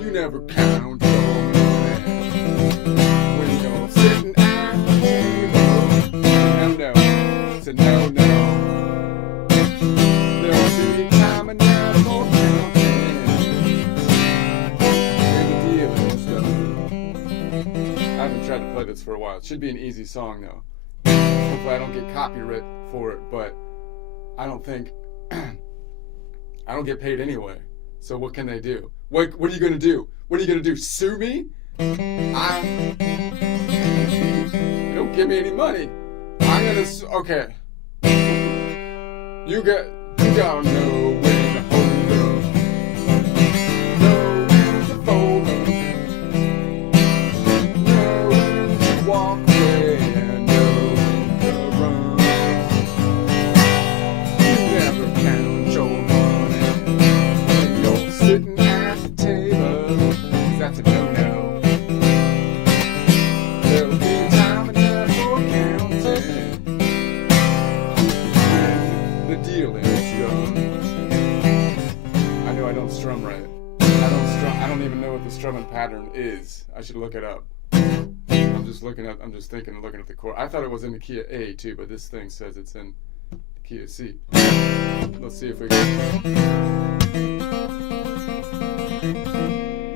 You never count your money when you're sitting at the table. No, no, it's a no, no. There'll be time enough for counting when the deal is done. I haven't tried to play this for a while. It should be an easy song though. Hopefully I don't get copyright for it, but I don't think I don't get paid anyway. So what can they do? What are you gonna do? What are you gonna do? Sue me? You don't give me any money. I'm gonna okay. You gotta know when to hold up, know when to fold up, know when to walk away, and know when to run. You never count your money when you're sitting at the table. That's a no-no. There'll be time enough for counting when the deal is done. I know I don't strum right. I don't even know what the strumming pattern is. I should look it up. I'm just thinking and looking at the chord. I thought it was in the key of A too, but this thing says it's in the key of C. Let's see if we can.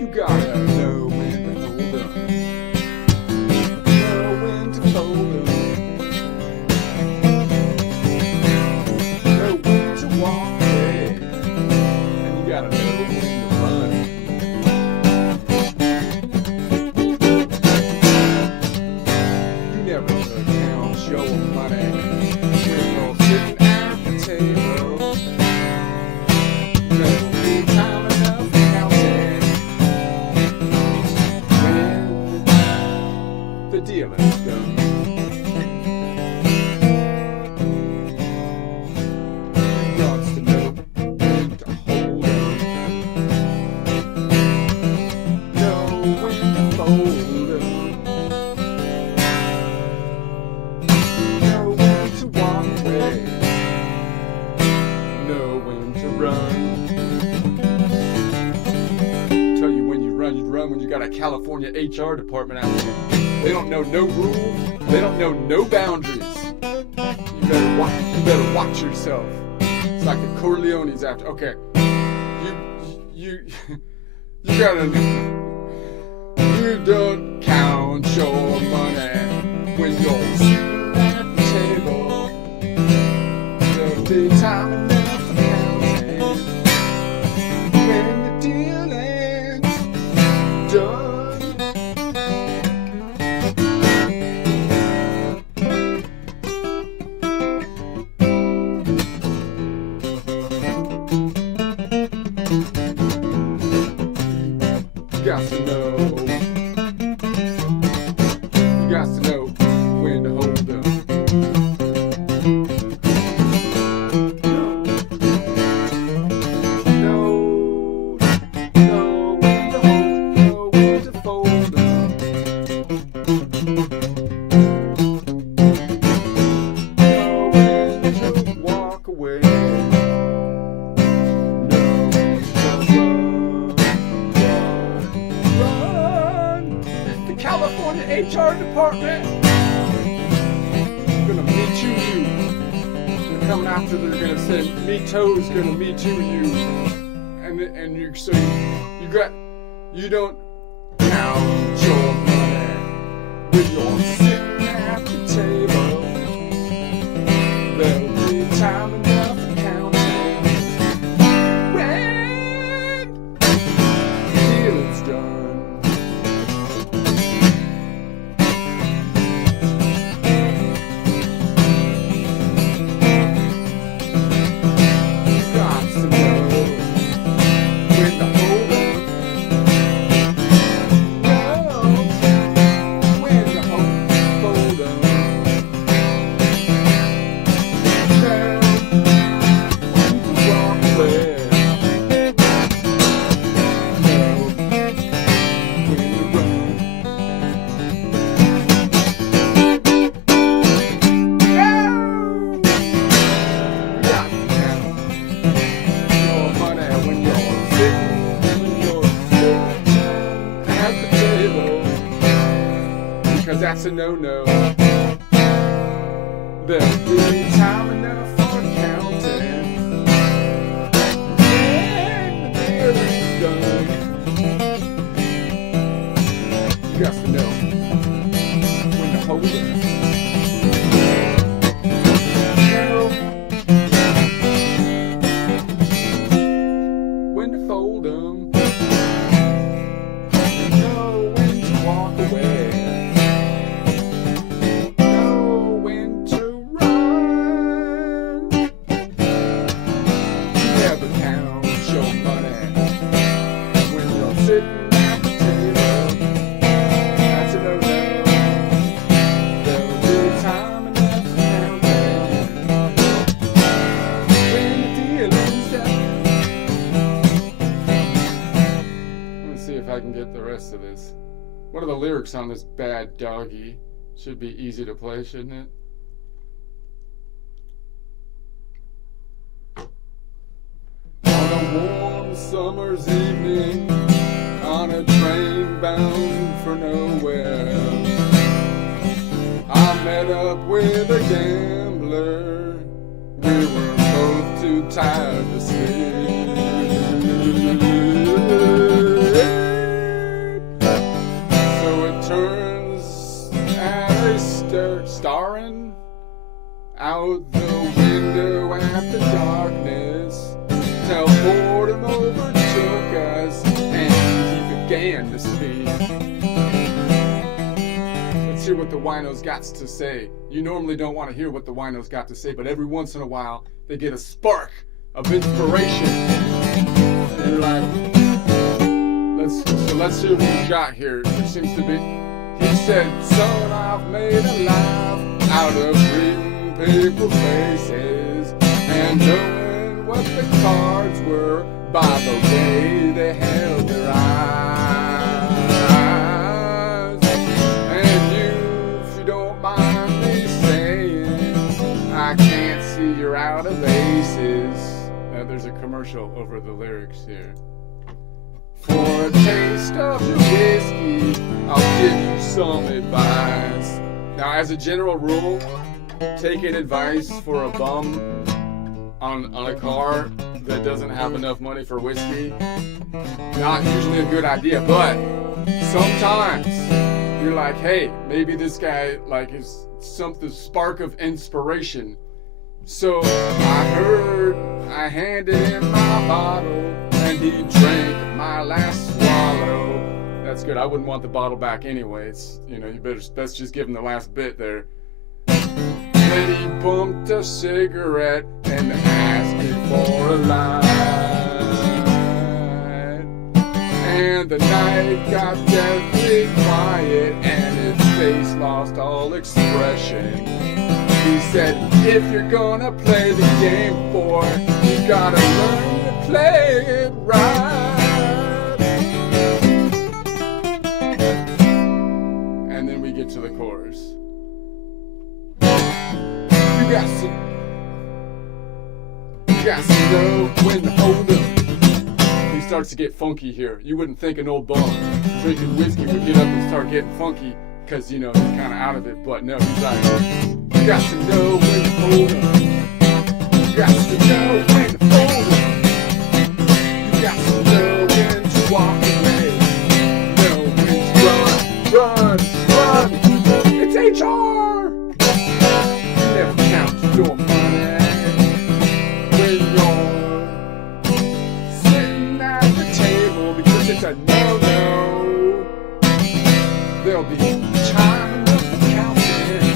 You gotta know when to hold up, know when to fold up, know when to walk away, and you gotta know when to run. You never count your money when you're sitting at the table. There'll be time enough for counting when the deal is done. You got to know when to hold up, know when to fold up, know when to walk away, know when to run. Tell you when you run when you got a California HR department out there. They don't know no rules. They don't know no boundaries. You better watch yourself. It's like the Corleones after. Okay, you gotta. You don't count your money when you're sitting at the table. There'll be time enough for counting when the deal is done. You got to know. You got to know when to hold up. Know when to hold, know when to fold up. Know when to walk away. Know when to run. The California HR department gonna meet you. They're coming after. They're gonna say me toes gonna meet you. And you so you don't count your that's a no-no. There'll be time enough for counting when the dealing's done. You got to know when to hold it. When to fold 'em. Know when to walk away. Sitting at the table, that's a no-no. There'll be time enough to count when the dealing's done. Let me see if I can get the rest of this. What are the lyrics on this Bad Doggy? Should be easy to play, shouldn't it? On a warm summer's evening, on a train bound for nowhere, I met up with a gambler. We were both too tired to sleep. So it turns out staring out the window at the darkness, till boredom overtook us began to speak. Let's hear what the winos got to say. You normally don't want to hear what the winos got to say, but every once in a while they get a spark of inspiration. And you're like, let's see what we got here. There seems to be. He said, "Son, I've made a life out of reading people's faces and knowing what the cards were by the way they held their eyes. And if you don't mind me saying, I can't see you're out of aces." Now there's a commercial over the lyrics here. "For a taste of your whiskey, I'll give you some advice." Now, as a general rule, taking advice for a bum on a car that doesn't have enough money for whiskey, not usually a good idea. But sometimes you're like, hey, maybe this guy is something spark of inspiration. So I handed him my bottle and he drank my last swallow. That's good. I wouldn't want the bottle back anyways. You better let's just give him the last bit there. Then he bumped a cigarette and asked me for a light. And the night got deathly quiet and his face lost all expression. He said, "If you're gonna play the game, boy, you gotta learn to play it right." And then we get to the chorus. You got to know when to hold 'em. He starts to get funky here. You wouldn't think an old bum drinking whiskey would get up and start getting funky because, he's kind of out of it. But no, he's like, you got to know when to hold 'em. You got to know when to hold 'em. You got to know when to walk away. Know when to run. It's HR. You never count your money when you're sitting at the table because it's a no-no. There'll be time enough for counting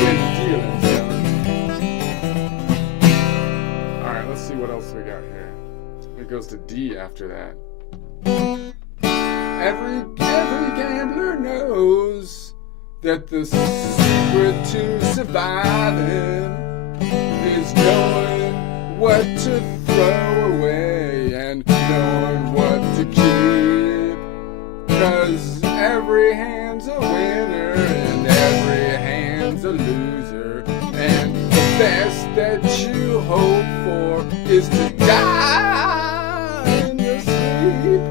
when the dealing's done. Alright, let's see what else we got here. It goes to D after that. Every gambler knows that the secret to surviving is knowing what to throw away and knowing what to keep. 'Cause every hand's a winner and every hand's a loser. And the best that you hope for is to die in your sleep.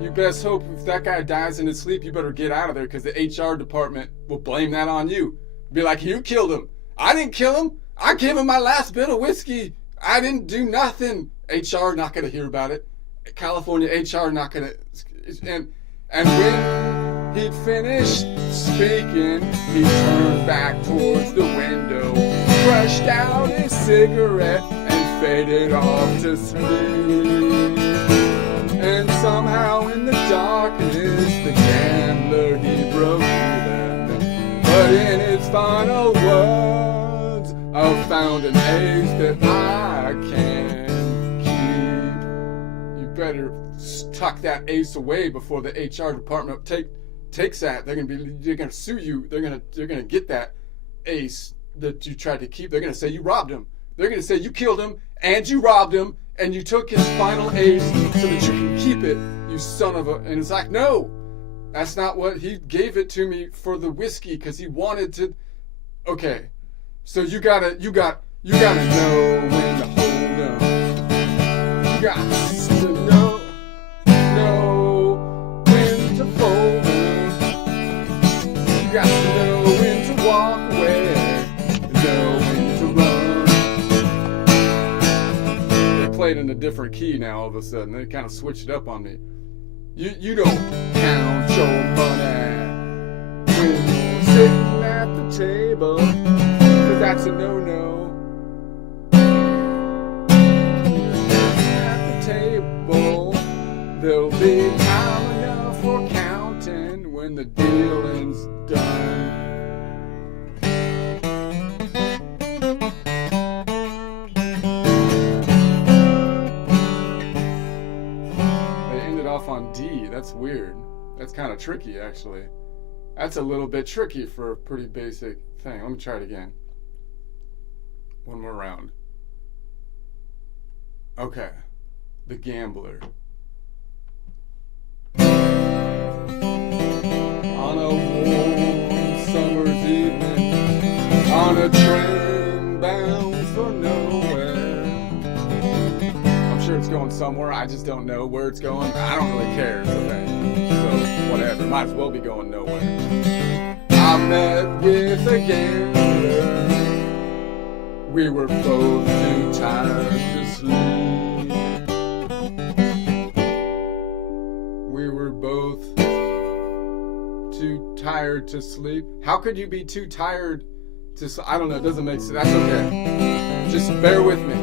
You best hope if that guy dies in his sleep, you better get out of there, because the HR department will blame that on you. Be like, you killed him. I didn't kill him. I gave him my last bit of whiskey. I didn't do nothing. HR not going to hear about it. California HR not going to. And when he'd finished speaking, he turned back towards the window, crushed out his cigarette, and faded off to sleep. And somehow in the darkness, the gambler, he broke even. But in his final words, I found an ace that I can keep. You better tuck that ace away before the HR department takes that. They're gonna sue you. They're gonna get that ace that you tried to keep. They're gonna say you robbed him. They're gonna say you killed him and you robbed him and you took his final ace so that you can keep it. You son of a. And it's like, no, that's not what he gave it to me for, the whiskey, because he wanted to. Okay, so you gotta know when to hold 'em. You got to know when to fold 'em. You got to know when to walk away, know when to run. They played in a different key now all of a sudden. They kind of switched it up on me. You don't count your money when you're sitting at the table, 'cause that's a no-no. At the table, there'll be time enough for counting when the dealing's done. They ended off on D. That's weird. That's kind of tricky, actually. That's a little bit tricky for a pretty basic thing. Let me try it again. One more round. Okay. The Gambler. On a warm summer's evening, on a train bound for nowhere. I'm sure it's going somewhere. I just don't know where it's going. I don't really care. It's okay. So whatever. Might as well be going nowhere. I met with a gambler. We were both too tired to sleep. We were both too tired to sleep. How could you be too tired to sleep? I don't know. It doesn't make sense. That's okay. Just bear with me.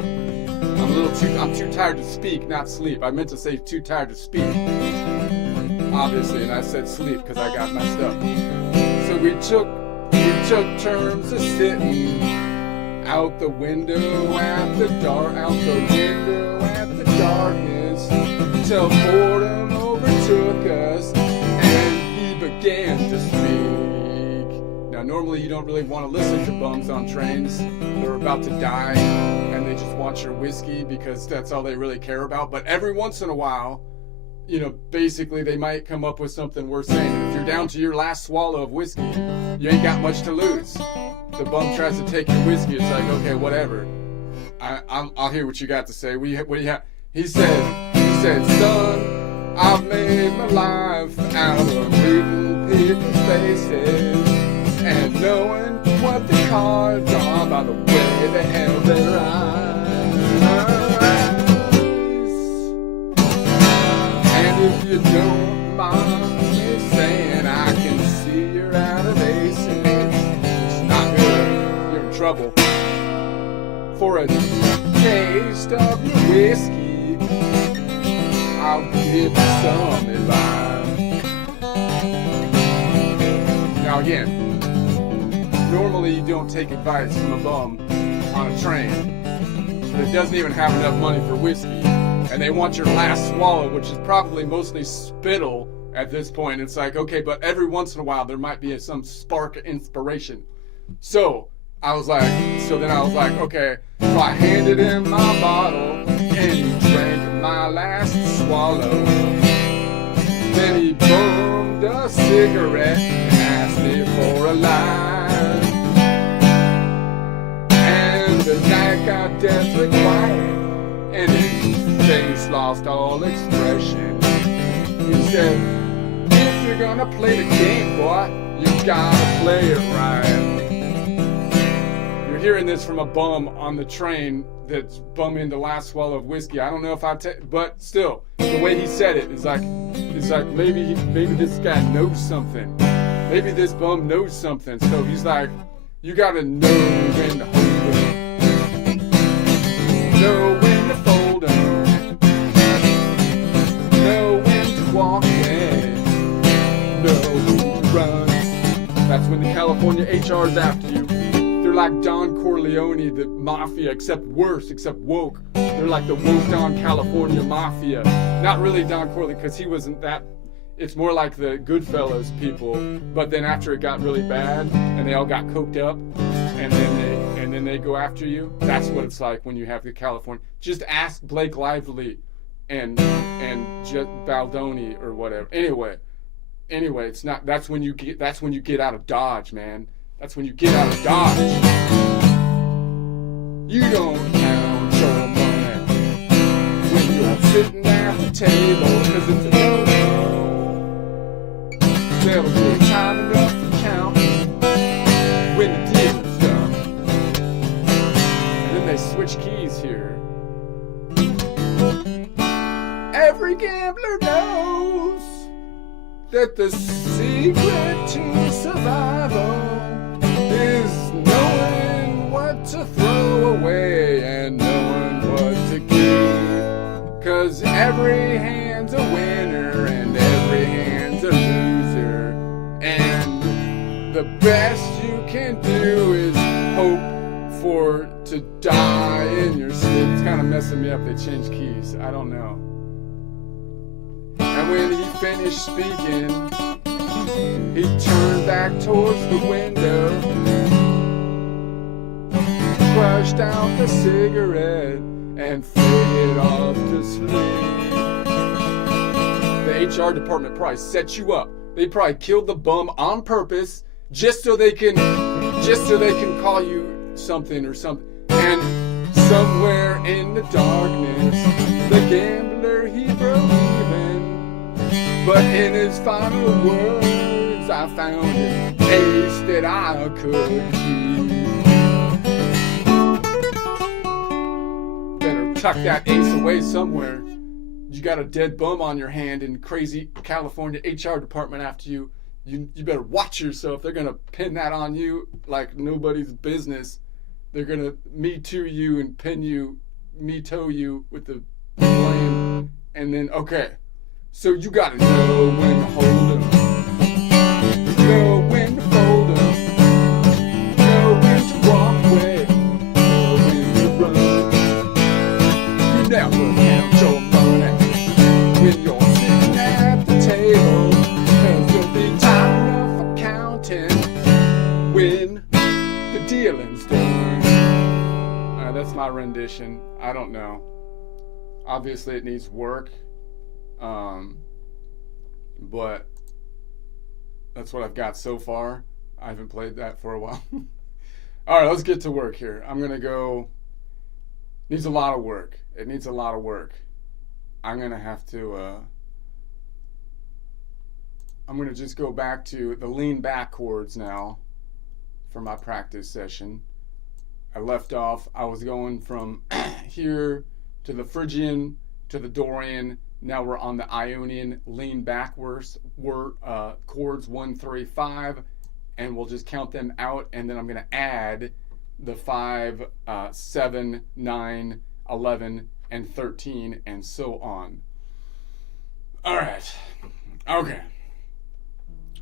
I'm too tired to speak, not sleep. I meant to say too tired to speak, obviously, and I said sleep because I got messed up. So we took turns of sitting out the window at the darkness, till boredom overtook us and he began to speak. Now normally you don't really want to listen to bums on trains. They're about to die and they just want your whiskey because that's all they really care about. But every once in a while, basically they might come up with something worth saying. And if you're down to your last swallow of whiskey, you ain't got much to lose. The bum tries to take your whiskey. It's like, okay, whatever. I'll hear what you got to say. He said, son, I've made my life out of reading people's faces and knowing what the cards are by the way they held their eyes. And if you don't mind me saying, I can see you're out of aces. It's not good. You're in trouble. For a taste of your whiskey, I'll give you some advice. Now again, normally you don't take advice from a bum on a train that doesn't even have enough money for whiskey, and they want your last swallow, which is probably mostly spittle at this point. It's like, okay, but every once in a while there might be some spark of inspiration. So then I was like, okay. So I handed him my bottle, and he drank my last swallow. Then he bummed a cigarette and asked me for a line. And the night got deathly quiet, and his face lost all expression. he said, if you're gonna play the game, boy, you gotta play it right. You're hearing this from a bum on the train that's bumming the last swallow of whiskey. I don't know if but still, the way he said it is like maybe this guy knows something. Maybe this bum knows something. So he's like, you gotta know when to hold up, know when to fold up, know when to walk away, know when to run. That's when the California HR's after you. They're like Don Corleone, the mafia, except worse, except woke. They're like the woke Don California mafia. Not really Don Corleone, because he wasn't that. It's more like the Goodfellas people. But then after it got really bad, and they all got coked up, and then they go after you. That's what it's like when you have the California. Just ask Blake Lively and Jet Baldoni or whatever. Anyway, it's not. That's when you get out of Dodge, man. That's when you get out of Dodge. You don't count your money when you're sitting at the table, because it's a no-no. There'll be time enough to count when the deal is done. And then they switch keys here. Every gambler knows that the secret to survival is knowing what to throw away and knowing what to keep. 'Cause every hand's a winner and every hand's a loser. And the best you can do is hope for to die in your sleep. It's kind of messing me up. They changed keys. I don't know. And when he finished speaking, he turned back towards the window, crushed out the cigarette, and faded off to sleep. The HR department probably set you up. They probably killed the bum on purpose just so they can call you something or something. And somewhere in the darkness, the gambler he broke even. But in his final words, I found an ace that I could keep. Better tuck that ace away somewhere. You got a dead bum on your hand in crazy California HR department after you. You better watch yourself. They're gonna pin that on you like nobody's business. They're gonna me too you and pin you, me toe you with the blame. And then, okay. So you gotta know when to hold up, know when to fold up, know when to walk away, know when to run. You never count your money when you're sitting at the table, 'cause there'll be time enough for counting when the dealing's done. That's my rendition. I don't know. Obviously it needs work. But that's what I've got so far. I haven't played that for a while. All right, let's get to work here. I'm going to go. Needs a lot of work. It needs a lot of work. I'm going to have to. I'm going to just go back to the lean back chords now for my practice session. I left off. I was going from here to the Phrygian to the Dorian. Now we're on the Ionian lean backwards chords 1, 3, 5, and we'll just count them out, and then I'm going to add the 5, 7, 9, 11, and 13, and so on. All right. Okay.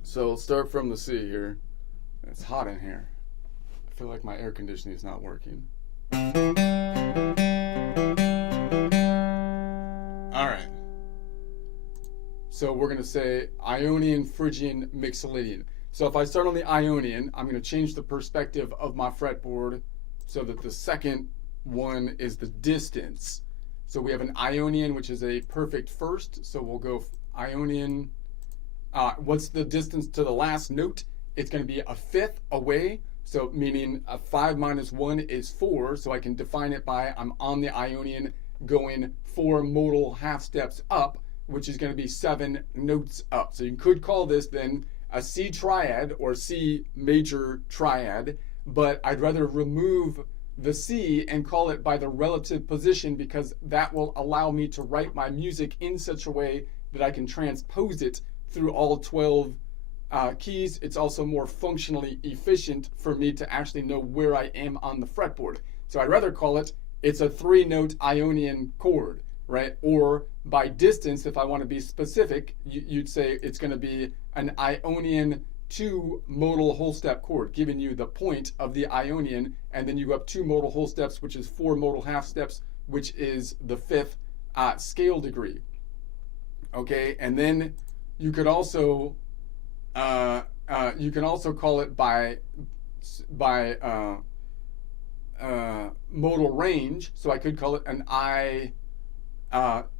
So let's start from the C here. It's hot in here. I feel like my air conditioning is not working. All right. So we're going to say Ionian, Phrygian, Mixolydian. So if I start on the Ionian, I'm going to change the perspective of my fretboard so that the second one is the distance. So we have an Ionian, which is a perfect first. So we'll go Ionian. What's the distance to the last note? It's going to be a fifth away. So meaning a 5 minus 1 is 4. So I can define it by I'm on the Ionian going 4 modal half steps up, which is going to be 7 notes up. So you could call this then a C triad or C major triad, but I'd rather remove the C and call it by the relative position, because that will allow me to write my music in such a way that I can transpose it through all 12 keys. It's also more functionally efficient for me to actually know where I am on the fretboard. So I'd rather call it, it's a 3-note Ionian chord, right? Or by distance, if I want to be specific, you'd say it's going to be an Ionian 2 modal whole step chord, giving you the point of the Ionian, and then you go up 2 modal whole steps, which is 4 modal half steps, which is the 5th scale degree. Okay, and then you could also call it by modal range. So I could call it an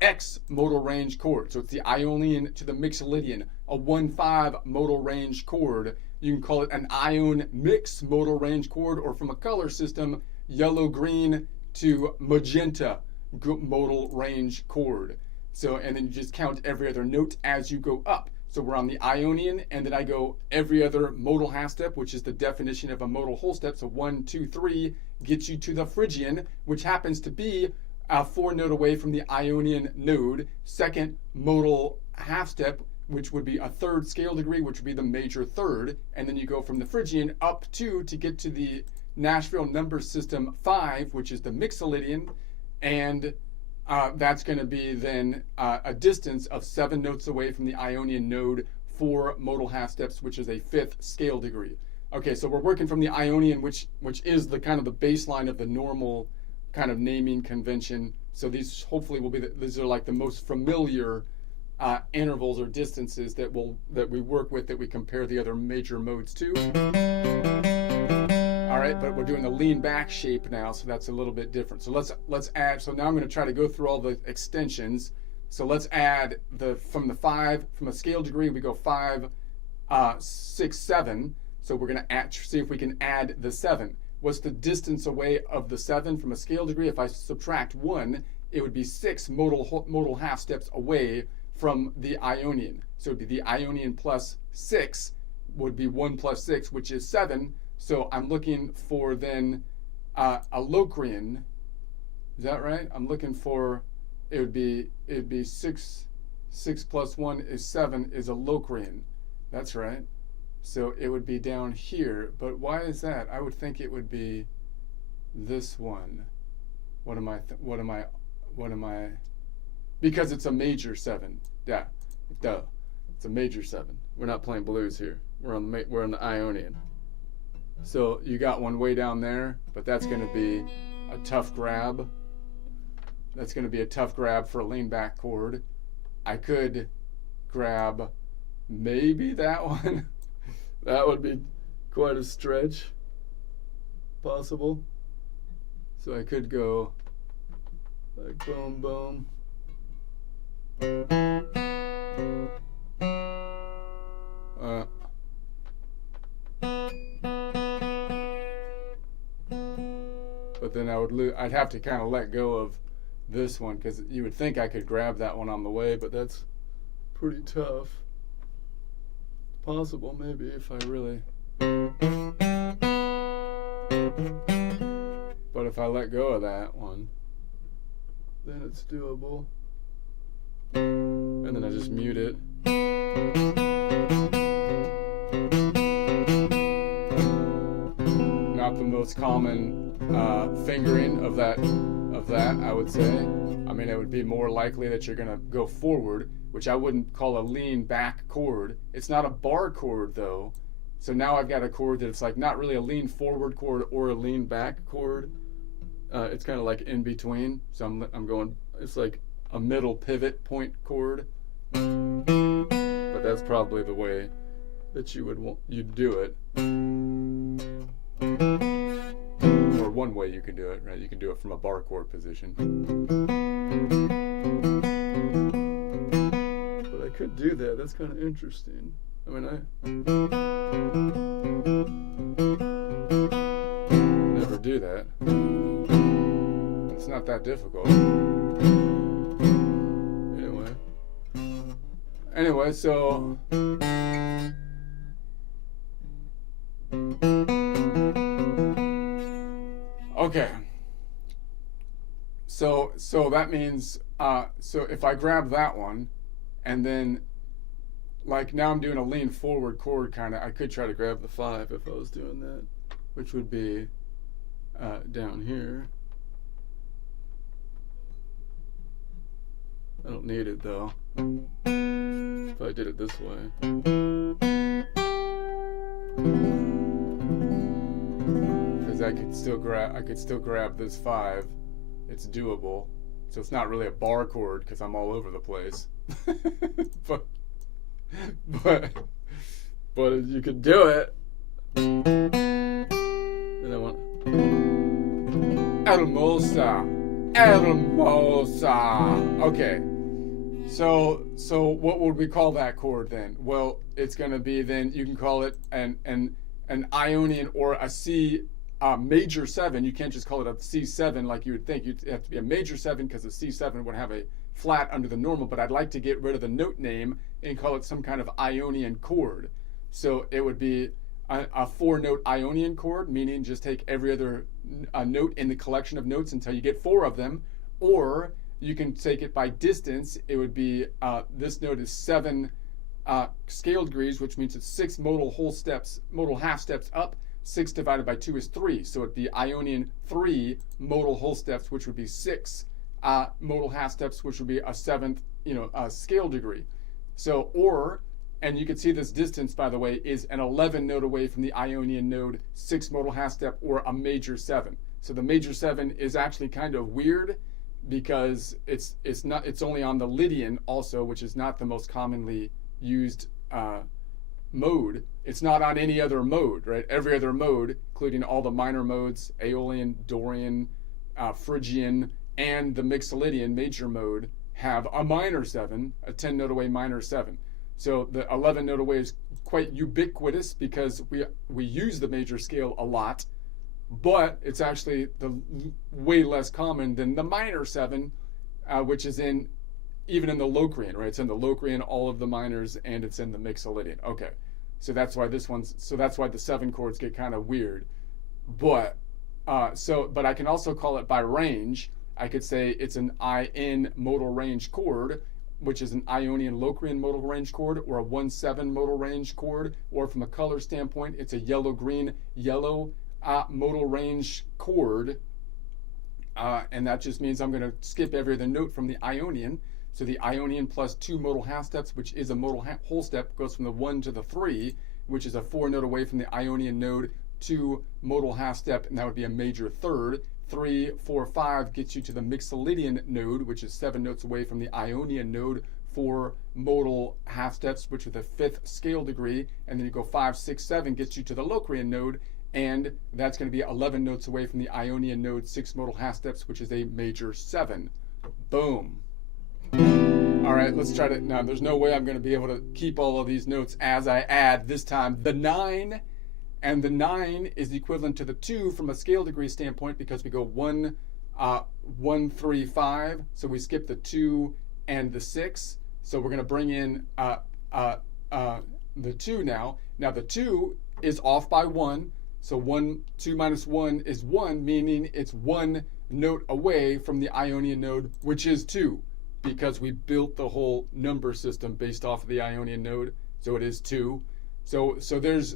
X modal range chord. So it's the Ionian to the Mixolydian, a 1/5 modal range chord. You can call it an ion mix modal range chord, or from a color system, yellow-green to magenta modal range chord. So, and then you just count every other note as you go up. So we're on the Ionian, and then I go every other modal half step, which is the definition of a modal whole step. So 1, 2, 3 gets you to the Phrygian, which happens to be a 4-note away from the Ionian node. Second modal half step, which would be a 3rd scale degree, which would be the major 3rd. And then you go from the Phrygian up to get to the Nashville number system 5, which is the Mixolydian. And that's going to be then a distance of 7 notes away from the Ionian node, 4 modal half steps, which is a 5th scale degree. Okay, so we're working from the Ionian, which is the kind of the baseline of the normal kind of naming convention. So these hopefully will be these are like the most familiar intervals or distances that we work with, that we compare the other major modes to. All right, but we're doing the lean back shape now, so that's a little bit different. So let's add. So now I'm going to try to go through all the extensions. So let's add from a scale degree, we go 5, 6, 7. So we're going to see if we can add the 7. What's the distance away of the 7 from a scale degree? If I subtract 1, it would be 6 modal half steps away from the Ionian. So it would be the Ionian plus 6 would be 1 plus 6, which is 7. So I'm looking for then a Locrian. Is that right? I'm looking for, it'd be 6 plus 1 is 7 is a Locrian. That's right. So it would be down here. But why is that? I would think it would be this one. What am I? Because it's a major 7. Yeah, duh. It's a major 7. We're not playing blues here. We're on the Ionian. So you got one way down there, but that's going to be a tough grab. That's going to be a tough grab for a lean back chord. I could grab maybe that one. That would be quite a stretch. Possible. So I could go like boom, boom. But then I'd have to kind of let go of this one, because you would think I could grab that one on the way, but that's pretty tough. Possible maybe if I really. But if I let go of that one, then it's doable. And then I just mute it. Not the most common fingering of that, I would say. I mean, it would be more likely that you're going to go forward, which I wouldn't call a lean back chord. It's not a bar chord though. So now I've got a chord that's like not really a lean forward chord or a lean back chord. It's kind of like in between. So I'm going, it's like a middle pivot point chord. But that's probably the way that you'd do it. Or one way you can do it, right? You can do it from a bar chord position. But I could do that. That's kind of interesting. I mean, never do that. It's not that difficult. Anyway. Anyway, so okay. So that means so if I grab that one, and then like now I'm doing a lean forward chord kind of. I could try to grab the 5 if I was doing that, which would be down here. I don't need it though. If I did it this way. Because I could still grab this 5. It's doable. So it's not really a bar chord because I'm all over the place. but you could do it. And I want Hermosa. Okay. So what would we call that chord then? Well, it's going to be then, you can call it an Ionian or a C major 7. You can't just call it a C7 like you would think. You'd have to be a major 7 because a C7 would have a flat under the normal, but I'd like to get rid of the note name and call it some kind of Ionian chord. So it would be a 4-note Ionian chord, meaning just take every other note in the collection of notes until you get 4 of them, or you can take it by distance. It would be, this note is 7 scale degrees, which means it's 6 modal half steps up. 6 divided by 2 is 3. So it'd be Ionian 3 modal whole steps, which would be 6 modal half steps, which would be a 7th, scale degree. So, and you can see this distance, by the way, is an 11 note away from the Ionian node, 6 modal half step, or a major 7. So the major 7 is actually kind of weird because it's only on the Lydian also, which is not the most commonly used mode. It's not on any other mode, right? Every other mode, including all the minor modes, Aeolian, Dorian, Phrygian, and the Mixolydian major mode, have a minor 7, a 10 note away minor 7. So the 11 note away is quite ubiquitous because we use the major scale a lot, but it's actually way less common than the minor 7, which is even in the Locrian, right? It's in the Locrian, all of the minors, and it's in the Mixolydian. Okay, so that's why that's why the 7 chords get kind of weird. But but I can also call it by range. I could say it's an IN modal range chord, which is an Ionian Locrian modal range chord, or a 1/7 modal range chord, or from a color standpoint, it's a yellow-green yellow modal range chord, and that just means I'm going to skip every other note from the Ionian. So the Ionian plus 2 modal half steps, which is a modal whole step, goes from the 1 to the 3, which is a 4 note away from the Ionian node, 2 modal half step, and that would be a major 3rd. 3, 4, 5 gets you to the Mixolydian node, which is 7 notes away from the Ionian node, 4 modal half steps, which is the 5th scale degree, and then you go 5, 6, 7 gets you to the Locrian node, and that's going to be 11 notes away from the Ionian node, 6 modal half steps, which is a major 7. Boom. All right, let's try to, now there's no way I'm going to be able to keep all of these notes as I add this time the 9, and the 9 is equivalent to the 2 from a scale degree standpoint because we go 1, 1, 3, 5, so we skip the 2 and the 6, so we're going to bring in the 2 now. Now the 2 is off by 1, so 2 minus 1 is 1, meaning it's 1 note away from the Ionian node, which is 2, because we built the whole number system based off of the Ionian node, so it is 2. So there's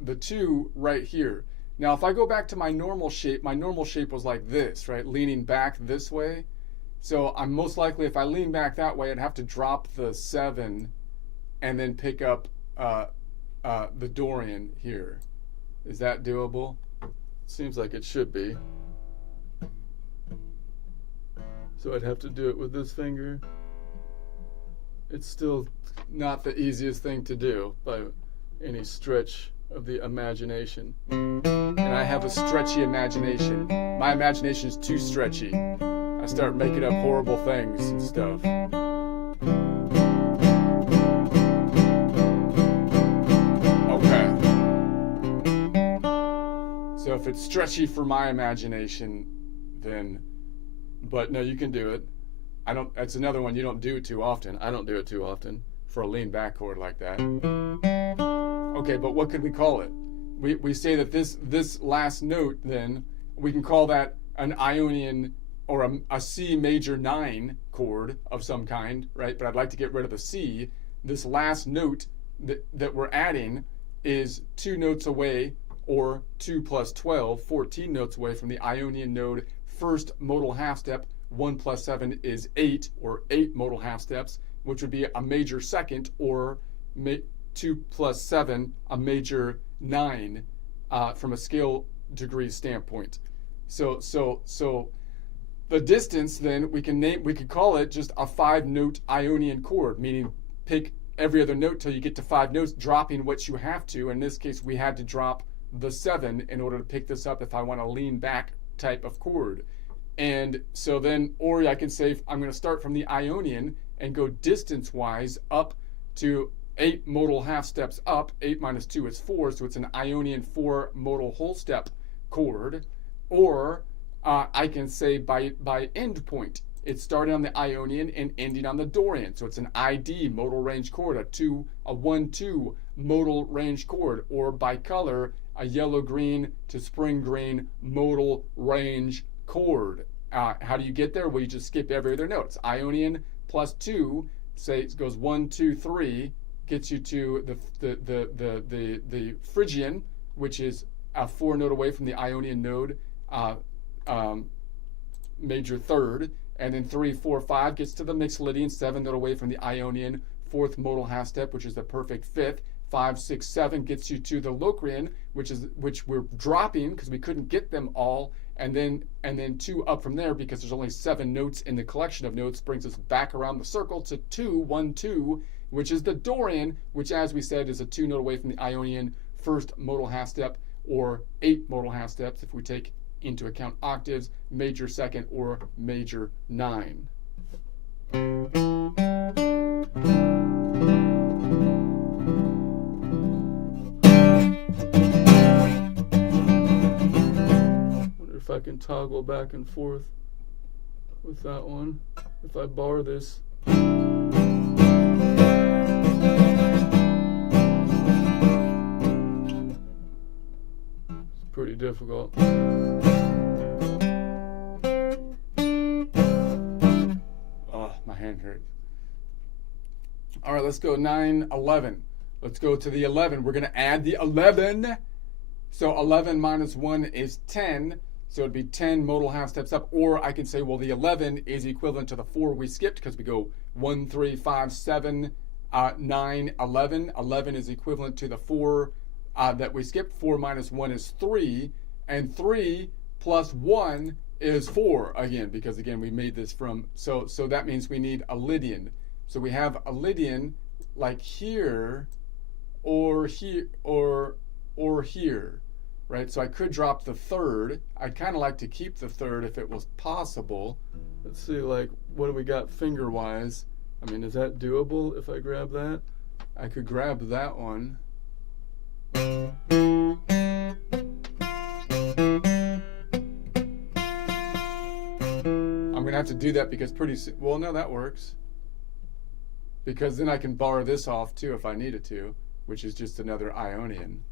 the 2 right here. Now if I go back to my normal shape was like this, right? Leaning back this way. So I'm most likely, if I lean back that way, I'd have to drop the 7 and then pick up the Dorian here. Is that doable? Seems like it should be. So I'd have to do it with this finger. It's still not the easiest thing to do by any stretch of the imagination. And I have a stretchy imagination. My imagination is too stretchy. I start making up horrible things and stuff. Okay. So if it's stretchy for my imagination, then, but no, you can do it. That's another one you don't do too often. I don't do it too often. for a lean back chord like that. Okay, but what could we call it? We say that this last note, then we can call that an Ionian or a C major 9 chord of some kind, right? But I'd like to get rid of the C. This last note that we're adding is 2 notes away, or 2 plus 12, 14 notes away from the Ionian node first modal half step. 1 plus 7 is 8, or 8 modal half steps, which would be a major second, or 2 plus 7, a major 9, from a scale degree standpoint. So the distance, then we could call it just a 5-note Ionian chord, meaning pick every other note till you get to 5 notes, dropping what you have to. In this case, we had to drop the 7 in order to pick this up if I want a lean back type of chord. And so then, or I can say I'm going to start from the Ionian and go distance-wise up to 8 modal half steps up. 8 minus 2 is 4, so it's an Ionian 4 modal whole step chord. Or I can say by end point, it's starting on the Ionian and ending on the Dorian. So it's an ID modal range chord, a 1-2 modal range chord, or by color, a yellow-green to spring-green modal range chord. How do you get there? Well, you just skip every other note. It's Ionian plus 2, say it goes 1, 2, 3, gets you to the Phrygian, which is a 4 note away from the Ionian node, major third, and then 3, 4, 5 gets to the Mixolydian, 7 note away from the Ionian, 4th modal half step, which is the perfect 5th. 5, 6, 7 gets you to the Locrian, which we're dropping because we couldn't get them all, and then 2 up from there because there's only 7 notes in the collection of notes, brings us back around the circle to 2, 1, 2, which is the Dorian, which, as we said, is a 2 note away from the Ionian first modal half step, or 8 modal half steps if we take into account octaves, major second, or major 9. If I can toggle back and forth with that one, if I bar this. It's pretty difficult. Oh, my hand hurts. All right, let's go 9, 11. Let's go to the 11. We're going to add the 11. So 11 minus 1 is 10. So it'd be 10 modal half steps up, or I can say, well, the 11 is equivalent to the 4 we skipped because we go 1, 3, 5, 7, 9, 11. 11 is equivalent to the 4 that we skipped. 4 minus 1 is 3, and 3 plus 1 is 4 again, because again we made this from, so that means we need a Lydian. So we have a Lydian like here, or here, or here. Right, so I could drop the 3rd. I'd kind of like to keep the 3rd if it was possible. Let's see, like, what do we got finger-wise? I mean, is that doable if I grab that? I could grab that one. I'm going to have to do that because pretty soon, well, no, that works. Because then I can bar this off too if I needed to, which is just another Ionian.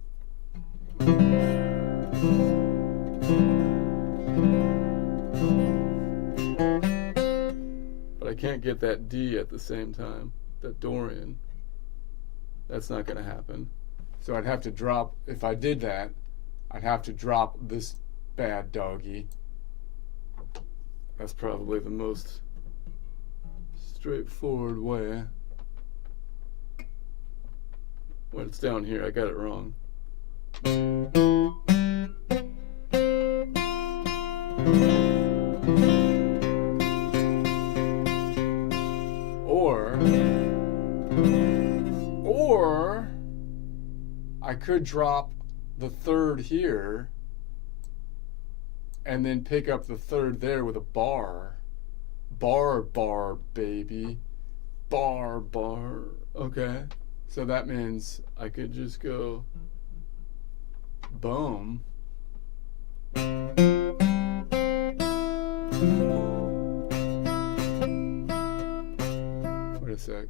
But I can't get that D at the same time, that Dorian. That's not going to happen. So I'd have to drop, if I did that, I'd have to drop this bad doggy. That's probably the most straightforward way. When it's down here, I got it wrong. Or I could drop the 3rd here and then pick up the 3rd there with a bar. Bar, baby. Bar. Okay. So that means I could just go boom. Wait a sec.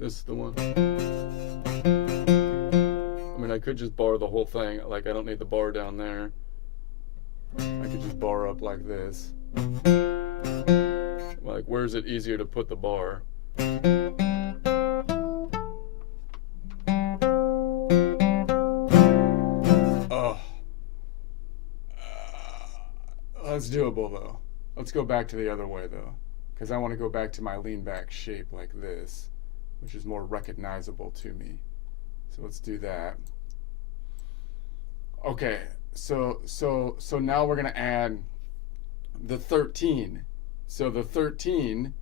This is the one. I mean, I could just bar the whole thing. Like, I don't need the bar down there. I could just bar up like this. Like, where is it easier to put the bar? Oh. That's doable, though. Let's go back to the other way, though. Because I want to go back to my lean back shape like this, which is more recognizable to me. So let's do that. Okay, so now we're gonna add the 13. So the 13,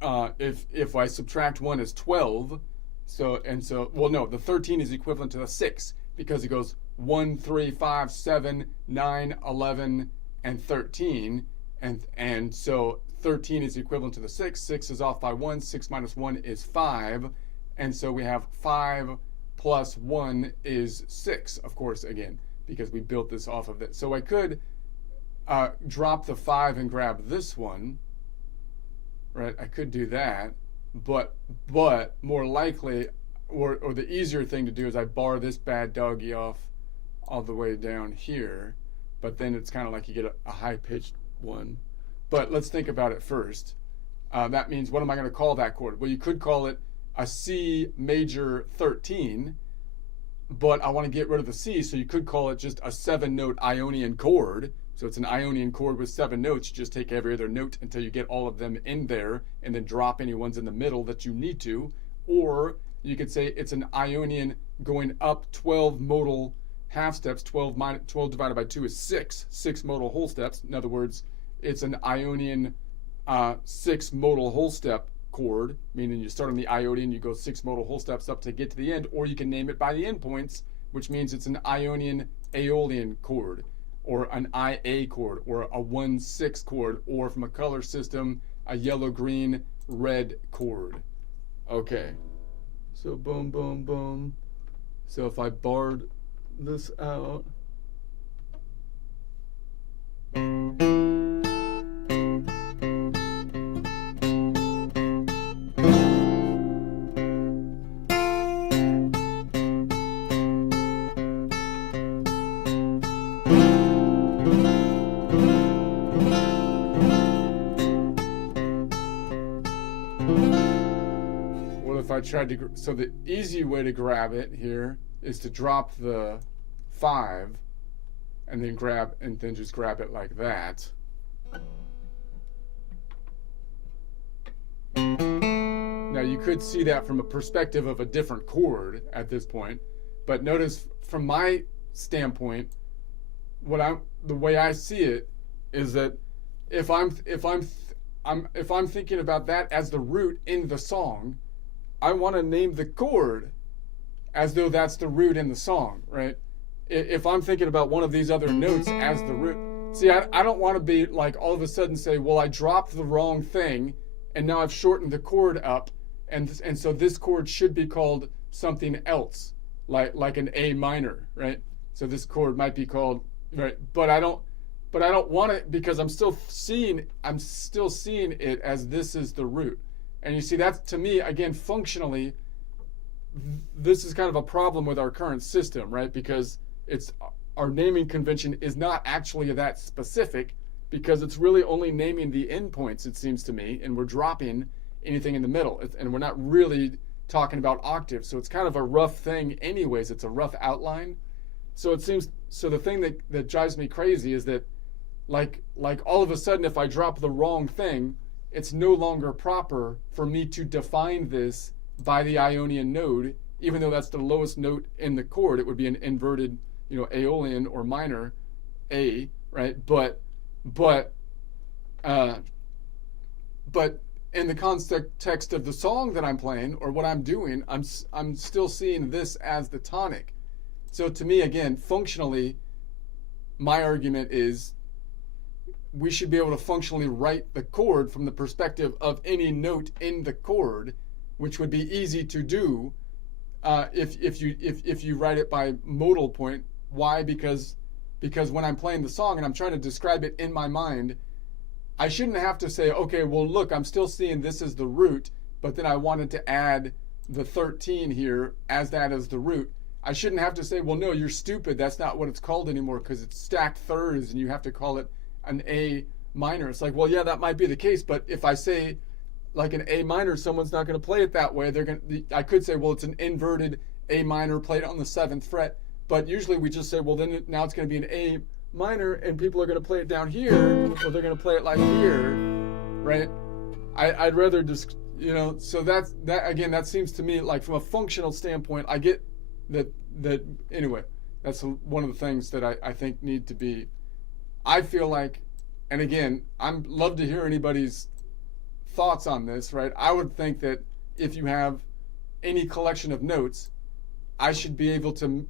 if I subtract 1 is 12. Well, no, the 13 is equivalent to the 6 because it goes 1, 3, 5, 7, 9, 11, and 13, and so 13 is equivalent to the 6. 6 is off by 1. 6 minus 1 is 5, and so we have 5 plus 1 is 6, of course, again, because we built this off of it. So I could drop the 5 and grab this one, right? I could do that, but more likely, or the easier thing to do is I bar this bad doggy off all the way down here, but then it's kind of like you get a high-pitched one. But let's think about it first. That means, what am I going to call that chord? Well, you could call it a C major 13, but I want to get rid of the C, so you could call it just a 7-note Ionian chord. So it's an Ionian chord with 7 notes. You just take every other note until you get all of them in there, and then drop any ones in the middle that you need to. Or you could say it's an Ionian going up 12 modal half steps. 12 divided by 2 is 6 modal whole steps. In other words, it's an Ionian 6 modal whole step chord, meaning you start on the Ionian, you go 6 modal whole steps up to get to the end, or you can name it by the endpoints, which means it's an Ionian Aeolian chord, or an IA chord, or a 1-6 chord, or from a color system, a yellow, green, red chord. Okay, so boom, boom, boom. So if I barred this out, I tried to, so the easy way to grab it here is to drop the 5 and then just grab it like that. Now you could see that from a perspective of a different chord at this point, but notice from my standpoint, the way I see it is that if I'm thinking about that as the root in the song, I want to name the chord as though that's the root in the song, right? If I'm thinking about one of these other notes as the root, see, I don't want to be like all of a sudden say, well, I dropped the wrong thing and now I've shortened the chord up, and so this chord should be called something else, like an A minor, right? So this chord might be called, right? But I don't want it, because I'm still seeing it as this is the root. And you see, that's, to me, again, functionally, this is kind of a problem with our current system, right? Because our naming convention is not actually that specific, because it's really only naming the endpoints, it seems to me, and we're dropping anything in the middle. And we're not really talking about octaves, so it's kind of a rough thing anyways. It's a rough outline. So it seems, so the thing that drives me crazy is that, like all of a sudden, if I drop the wrong thing, it's no longer proper for me to define this by the Ionian node, even though that's the lowest note in the chord. It would be an inverted, Aeolian or minor A, right? But in the context of the song that I'm playing or what I'm doing, I'm still seeing this as the tonic. So to me, again, functionally, my argument is we should be able to functionally write the chord from the perspective of any note in the chord, which would be easy to do if you write it by modal point. Why? Because when I'm playing the song and I'm trying to describe it in my mind, I shouldn't have to say, okay, well, look, I'm still seeing this as the root, but then I wanted to add the 13 here as that as the root, I shouldn't have to say, well, no, you're stupid. That's not what it's called anymore because it's stacked thirds and you have to call it an A minor. It's like, well, yeah, that might be the case, but if I say like an A minor, someone's not going to play it that way. I could say, well, it's an inverted A minor played on the 7th fret, but usually we just say, well, then now it's going to be an A minor and people are going to play it down here or they're going to play it like here, right? I'd rather just, so that again, that seems to me like from a functional standpoint, I get that anyway, that's one of the things that I think need to be, I feel like, and again, I'd love to hear anybody's thoughts on this, right? I would think that if you have any collection of notes, I should be able to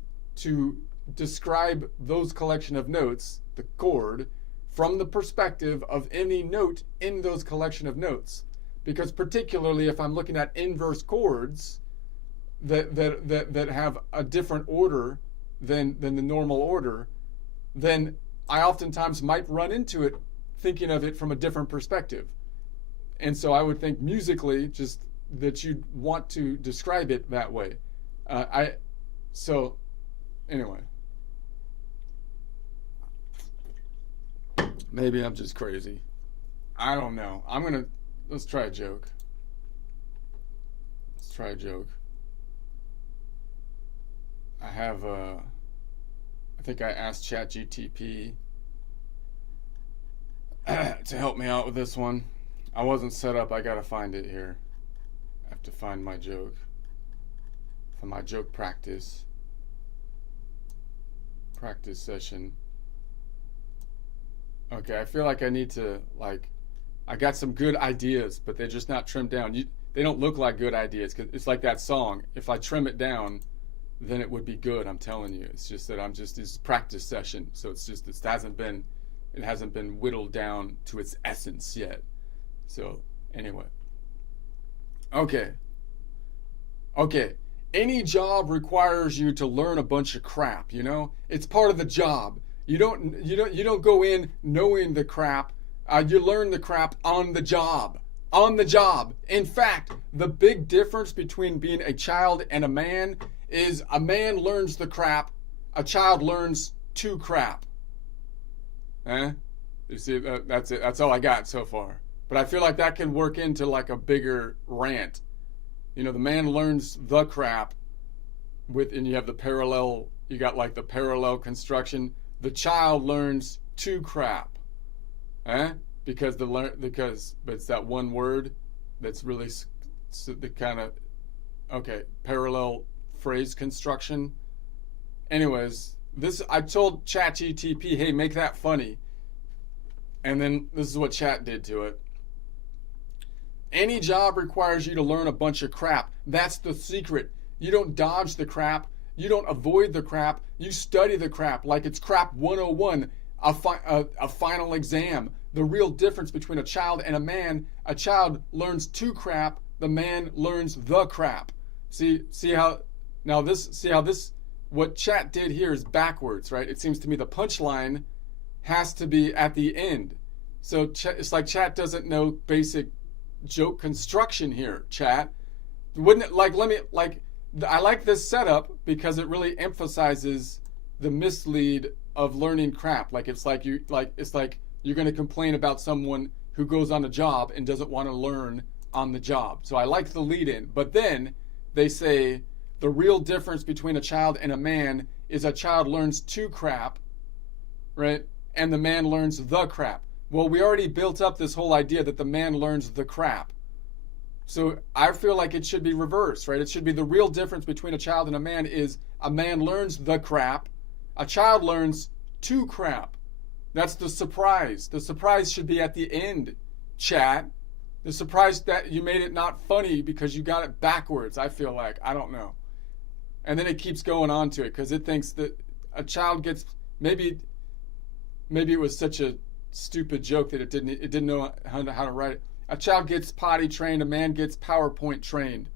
describe those collection of notes, the chord, from the perspective of any note in those collection of notes. Because particularly if I'm looking at inverse chords that have a different order than the normal order, then I oftentimes might run into it thinking of it from a different perspective. And so I would think musically just that you'd want to describe it that way. So anyway, maybe I'm just crazy. I don't know. Let's try a joke. I think I asked ChatGTP to help me out with this one. I wasn't set up. I gotta find it here. I have to find my joke for my joke practice session. Okay, I feel like I need to, I got some good ideas, but they're just not trimmed down. They don't look like good ideas because it's like that song. If I trim it down, then it would be good. I'm telling you. It's just that it's practice session, so it hasn't been whittled down to its essence yet. So anyway, okay. Any job requires you to learn a bunch of crap. It's part of the job. You don't go in knowing the crap. You learn the crap on the job. In fact, the big difference between being a child and a man is a man learns the crap, a child learns to crap. You see, that's it. That's all I got so far. But I feel like that can work into like a bigger rant. The man learns the crap and you have the parallel, you got like the parallel construction. The child learns to crap. But it's that one word that's really the kind of, parallel phrase construction. Anyways, I told ChatGTP, hey, make that funny. And then this is what Chat did to it. Any job requires you to learn a bunch of crap. That's the secret. You don't dodge the crap. You don't avoid the crap. You study the crap like it's crap 101, a final exam. The real difference between a child and a child learns to crap, the man learns the crap. See how what Chat did here is backwards, right? It seems to me the punchline has to be at the end. So it's like Chat doesn't know basic joke construction here, Chat. Wouldn't it I like this setup because it really emphasizes the mislead of learning crap. It's like you're going to complain about someone who goes on a job and doesn't want to learn on the job. So I like the lead in. But then they say the real difference between a child and a man is a child learns to crap, right? And the man learns the crap. Well, we already built up this whole idea that the man learns the crap. So I feel like it should be reversed, right? It should be the real difference between a child and a man is a man learns the crap, a child learns to crap. That's the surprise. The surprise should be at the end, Chat. The surprise that you made it not funny because you got it backwards, I feel like. I don't know. And then it keeps going on to it because it thinks that a child gets, maybe it was such a stupid joke that it didn't know how to write it. A child gets potty trained, a man gets PowerPoint trained.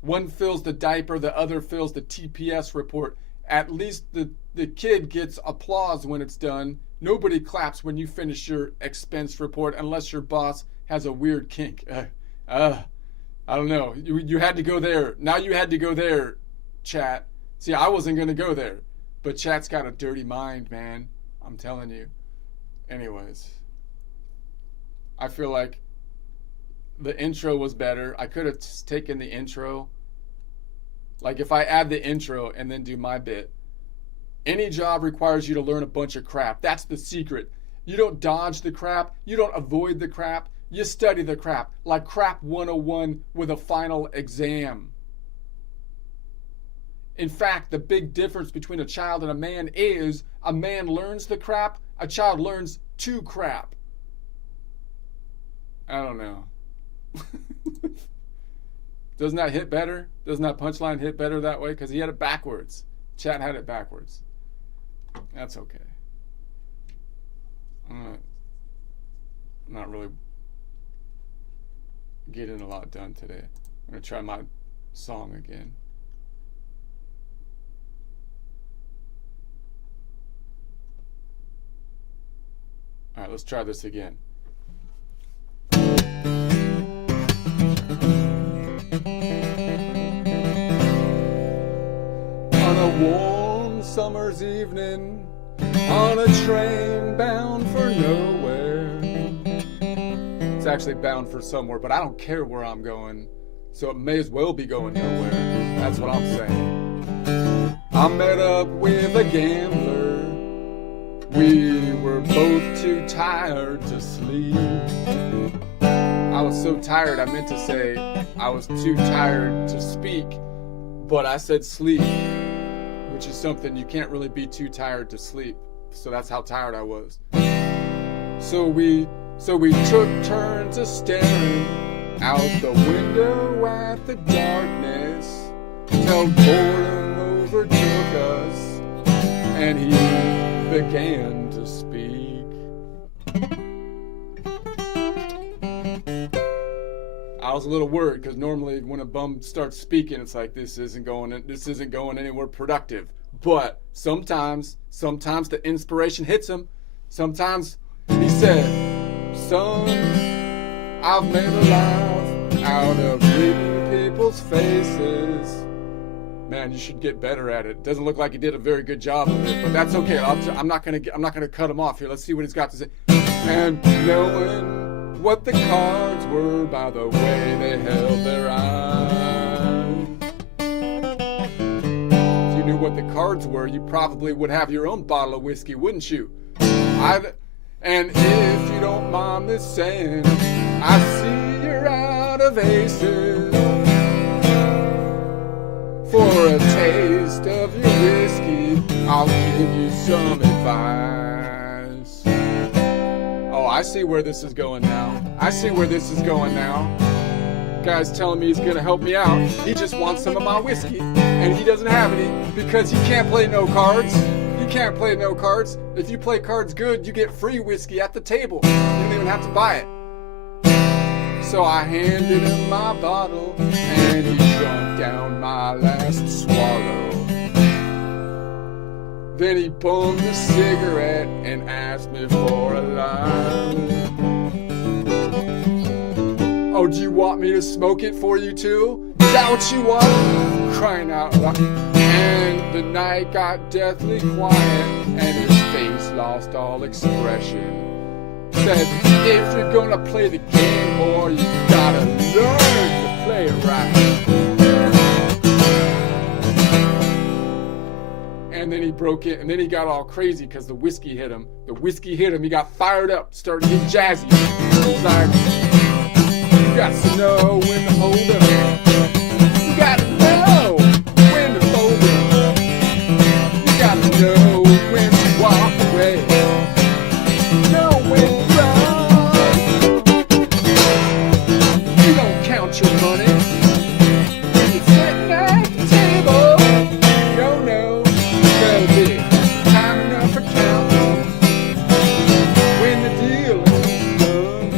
One fills the diaper, the other fills the TPS report. At least the kid gets applause when it's done. Nobody claps when you finish your expense report unless your boss has a weird kink. I don't know. You had to go there. Now you had to go there, chat. See, I wasn't going to go there. But chat's got a dirty mind, man. I'm telling you. Anyways. I feel like the intro was better. I could have taken the intro. Like if I add the intro and then do my bit. Any job requires you to learn a bunch of crap. That's the secret. You don't dodge the crap. You don't avoid the crap. You study the crap. Like crap 101 with a final exam. In fact, the big difference between a child and a man is a man learns the crap, a child learns to crap. I don't know. Doesn't that hit better? Doesn't that punchline hit better that way? Because he had it backwards. Chat had it backwards. That's okay. I'm not really getting a lot done today. I'm going to try my song again. All right, let's try this again. On a warm summer's evening, on a train bound for nowhere. It's actually bound for somewhere, but I don't care where I'm going, so it may as well be going nowhere. That's what I'm saying. I met up with a gambler. We were both too tired to sleep. I was so tired, I meant to say I was too tired to speak, but I said sleep, which is something you can't really be too tired to sleep. So that's how tired I was. So we took turns of staring out the window at the darkness till boredom overtook us and he began to speak. I was a little worried because normally when a bum starts speaking, it's like this isn't going anywhere productive. But sometimes the inspiration hits him. Sometimes he said, "Son, I've made a laugh out of reading people's faces." Man, you should get better at it. Doesn't look like he did a very good job of it, but that's okay. I'm not gonna cut him off here. Let's see what he's got to say. And knowing what the cards were by the way they held their eyes. If you knew what the cards were, you probably would have your own bottle of whiskey, wouldn't you? And if you don't mind me saying, I see you're out of aces. For a taste of your whiskey, I'll give you some advice. Oh, I see where this is going now. Guy's telling me he's going to help me out. He just wants some of my whiskey, and he doesn't have any because he can't play no cards. If you play cards good, you get free whiskey at the table. You don't even have to buy it. So I handed him my bottle, and he drank down my last swallow. Then he bummed a cigarette and asked me for a line. Oh, do you want me to smoke it for you too? Is that what you want? Crying out loud. And the night got deathly quiet, and his face lost all expression. Said, if you're gonna play the game, boy, you gotta learn to play it right. And then he broke it, and then he got all crazy because the whiskey hit him. He got fired up, started getting jazzy. He's like, you got to know when to hold up. You gotta know when to fold up. You gotta know when to walk away. Know when to run. You don't count your money when you're sitting at the table. No, there'll be time enough for counting when the deal is done.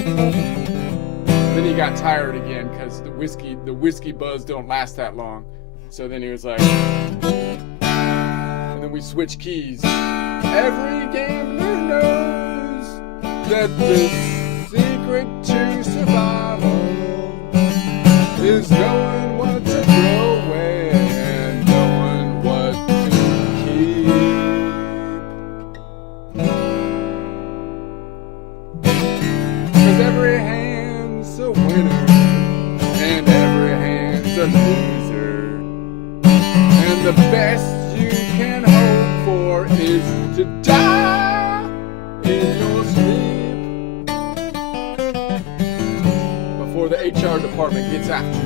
Then he got tired again because the whiskey buzz don't last that long. So then he was like, and then we switched keys. Every gambler knows that the secret to survival is knowing what to throw away and knowing what to keep. 'Cause every hand's a winner and every hand's a loser, and the best you can hope for is to die in your sleep before the HR department gets after you.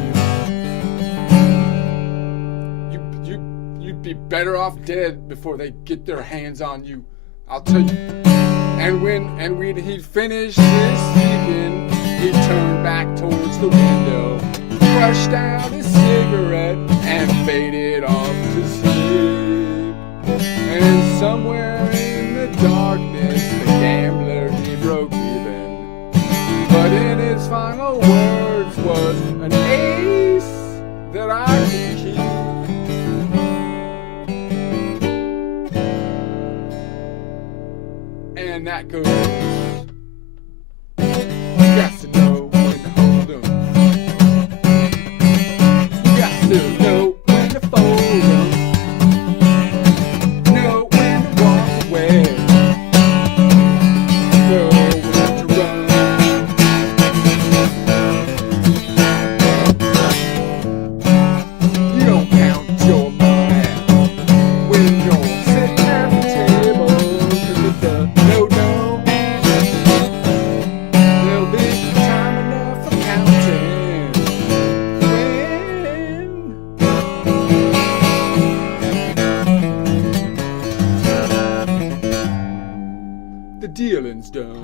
You'd be better off dead before they get their hands on you, I'll tell you. And when he'd finished his speaking, he turned back towards the window, crushed out his cigarette, and faded off to sleep. And somewhere in the darkness, the gambler, he broke even. But in his final words was an ace that I could keep. And that goes, you got to know when to hold 'em. You got to know when to fold 'em. Know when to walk away. Know when to run. You don't count your money when you're sitting at the table. 'Cause it's a no-no. There'll be time enough for counting when the dealing's done.